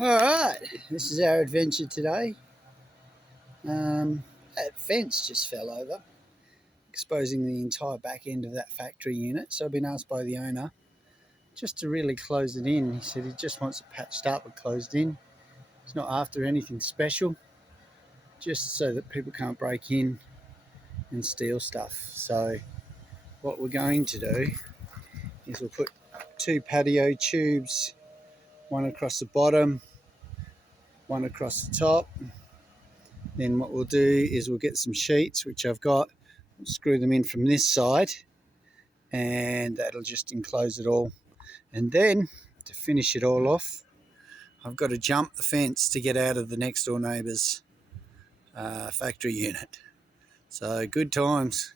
Alright, this is our adventure today. That fence just fell over, exposing the entire back end of that factory unit. So I've been asked by the owner just to really close it in. He said he just wants it patched up and closed in. He's not after anything special, just so that people can't break in and steal stuff. So what we're going to do is we'll put 2 patio tubes, one across the bottom, one across the top. Then what we'll do is we'll get some sheets, which I've got, we'll screw them in from this side, and that'll just enclose it all. And then to finish it all off, I've got to jump the fence to get out of the next door neighbour's factory unit. So good times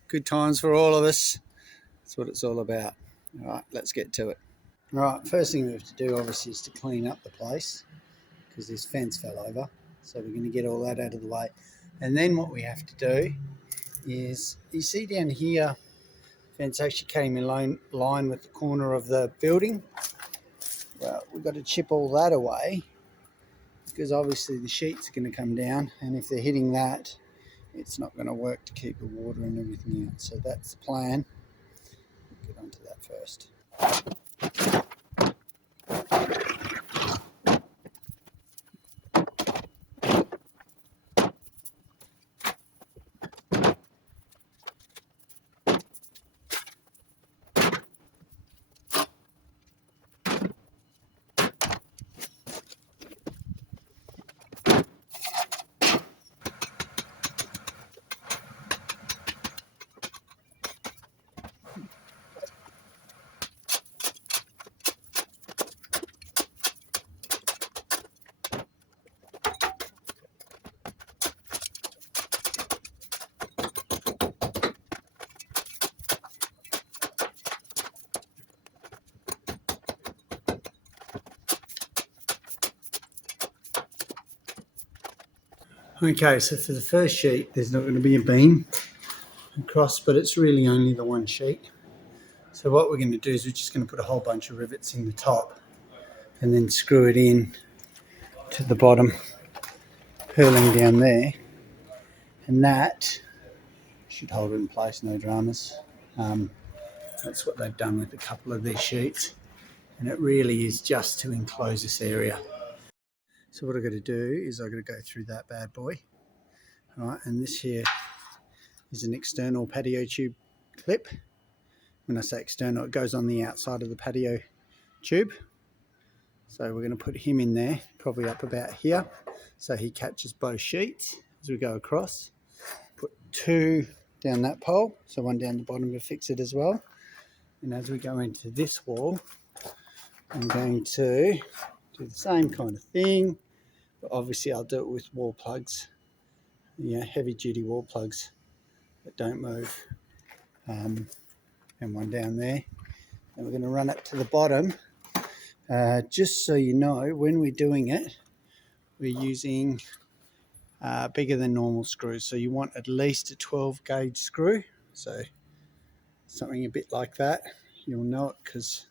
for all of us. That's what it's all about. All right, let's get to it. All right, first thing we have to do obviously is to clean up the place because this fence fell over. So we're going to get all that out of the way. And then what we have to do is, you see down here, fence actually came in line with the corner of the building. Well, we've got to chip all that away because obviously the sheets are going to come down, and if they're hitting that, it's not going to work to keep the water and everything out. So that's the plan. We'll get onto that first. Okay, so for the first sheet, there's not going to be a beam across, but it's really only the one sheet. So what we're going to do is we're just going to put a whole bunch of rivets in the top and then screw it in to the bottom, purling down there, and that should hold it in place, no dramas. That's what they've done with a couple of their sheets, and it really is just to enclose this area. So what I've got to do is I've got to go through that bad boy. All right, and this here is an external patio tube clip. When I say external, it goes on the outside of the patio tube. So we're going to put him in there, probably up about here, so he catches both sheets as we go across. Put 2 down that pole, so 1 down the bottom to fix it as well. And as we go into this wall, I'm going to do the same kind of thing, but obviously I'll do it with wall plugs, heavy duty wall plugs that don't move. And 1 down there. And we're going to run it to the bottom. Just so you know, when we're doing it, we're using bigger than normal screws. So you want at least a 12 gauge screw. So something a bit like that. You'll know it because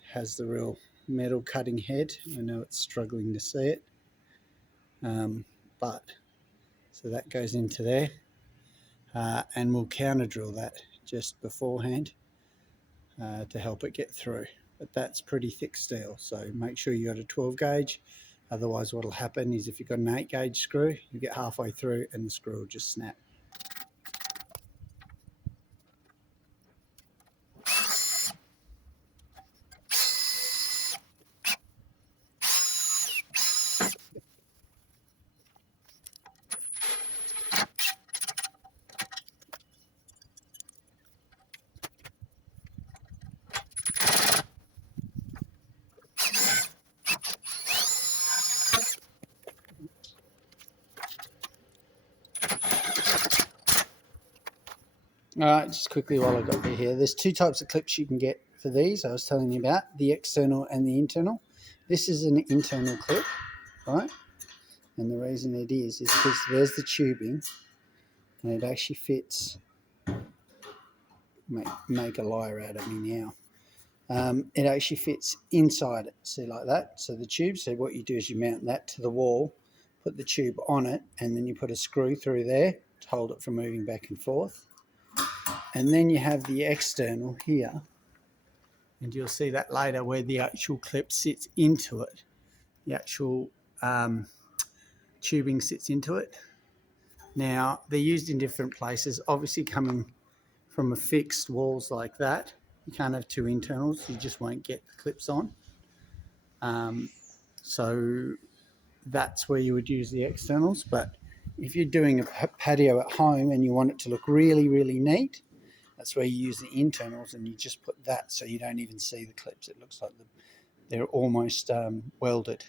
it has the real metal cutting head. I know it's struggling to see it. But so that goes into there. And we'll counter drill that just beforehand to help it get through. But that's pretty thick steel, so make sure you got a 12 gauge. Otherwise what will happen is if you've got an 8 gauge screw, you get halfway through and the screw will just snap. All right, just quickly while I got you here, there's 2 types of clips you can get for these. I was telling you about the external and the internal. This is an internal clip, right? And the reason it is because there's the tubing, and it actually fits. Make a liar out of me now. it actually fits inside it, see, like that. So the tube, so what you do is you mount that to the wall, put the tube on it, and then you put a screw through there to hold it from moving back and forth. And then you have the external here, and you'll see that later where the actual clip sits into it. The actual tubing sits into it. Now, they're used in different places. Obviously, coming from a fixed walls like that, you can't have two internals. You just won't get the clips on. So that's where you would use the externals. But if you're doing a patio at home and you want it to look really, really neat, that's where you use the internals, and you just put that so you don't even see the clips. It looks like they're almost welded.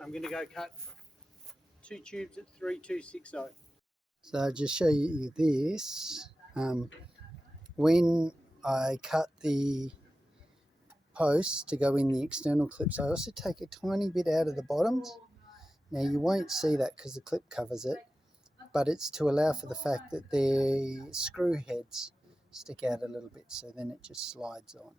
I'm going to go cut 2 tubes at 3260. So I'll just show you this. When I cut the posts to go in the external clips, I also take a tiny bit out of the bottoms. Now you won't see that because the clip covers it, but it's to allow for the fact that the screw heads stick out a little bit, so then it just slides on.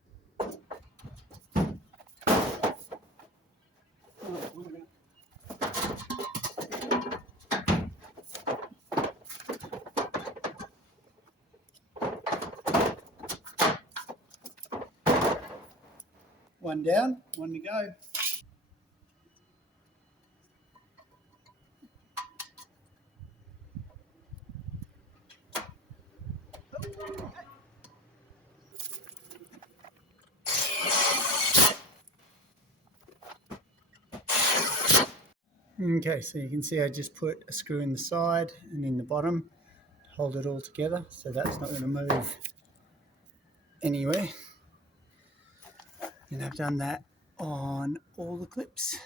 One down, one to go. Okay, so you can see I just put a screw in the side and in the bottom to hold it all together, so that's not going to move anywhere. And I've done that on all the clips.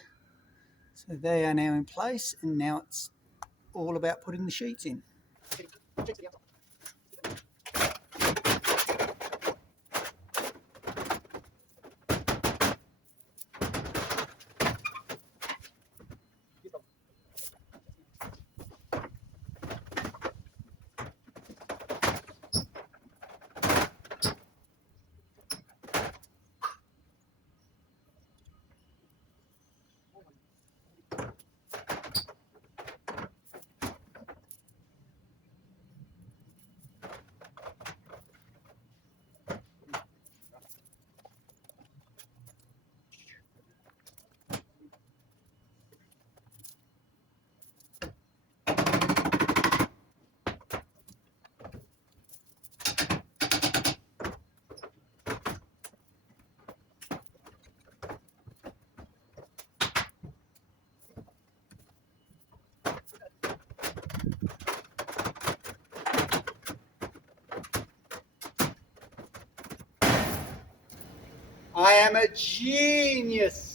So they are now in place, and now it's all about putting the sheets in. I am a genius.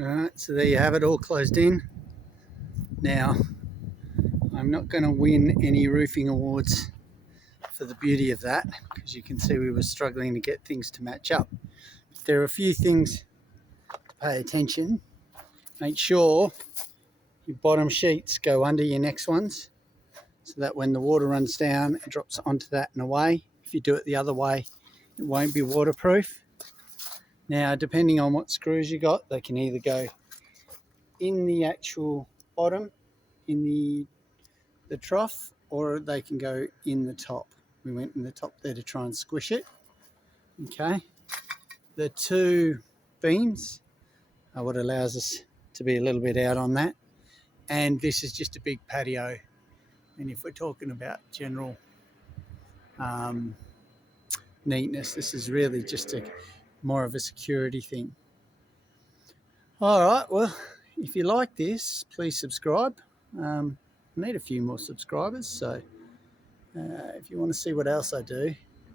Alright, so there you have it, all closed in. Now, I'm not going to win any roofing awards for the beauty of that, because you can see we were struggling to get things to match up. But there are a few things to pay attention. Make sure your bottom sheets go under your next ones, so that when the water runs down, it drops onto that and away. If you do it the other way, it won't be waterproof. Now, depending on what screws you got, they can either go in the actual bottom, in the trough, or they can go in the top. We went in the top there to try and squish it. Okay. The two beams are what allows us to be a little bit out on that. And this is just a big patio. And if we're talking about general neatness, this is really just more of a security thing. All right, well, if you like this, please subscribe. I need a few more subscribers, so if you want to see what else I do,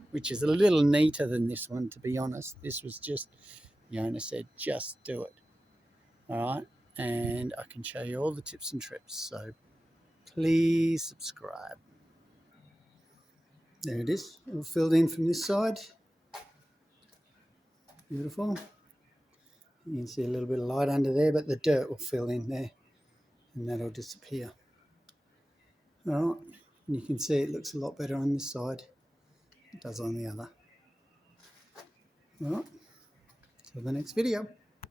which is a little neater than this one, to be honest. This was just, the owner said, just do it. All right, and I can show you all the tips and trips, so please subscribe. There it is, all filled in from this side. Beautiful. You can see a little bit of light under there, but the dirt will fill in there and that'll disappear. All right, and you can see it looks a lot better on this side than it does on the other. All right, till the next video.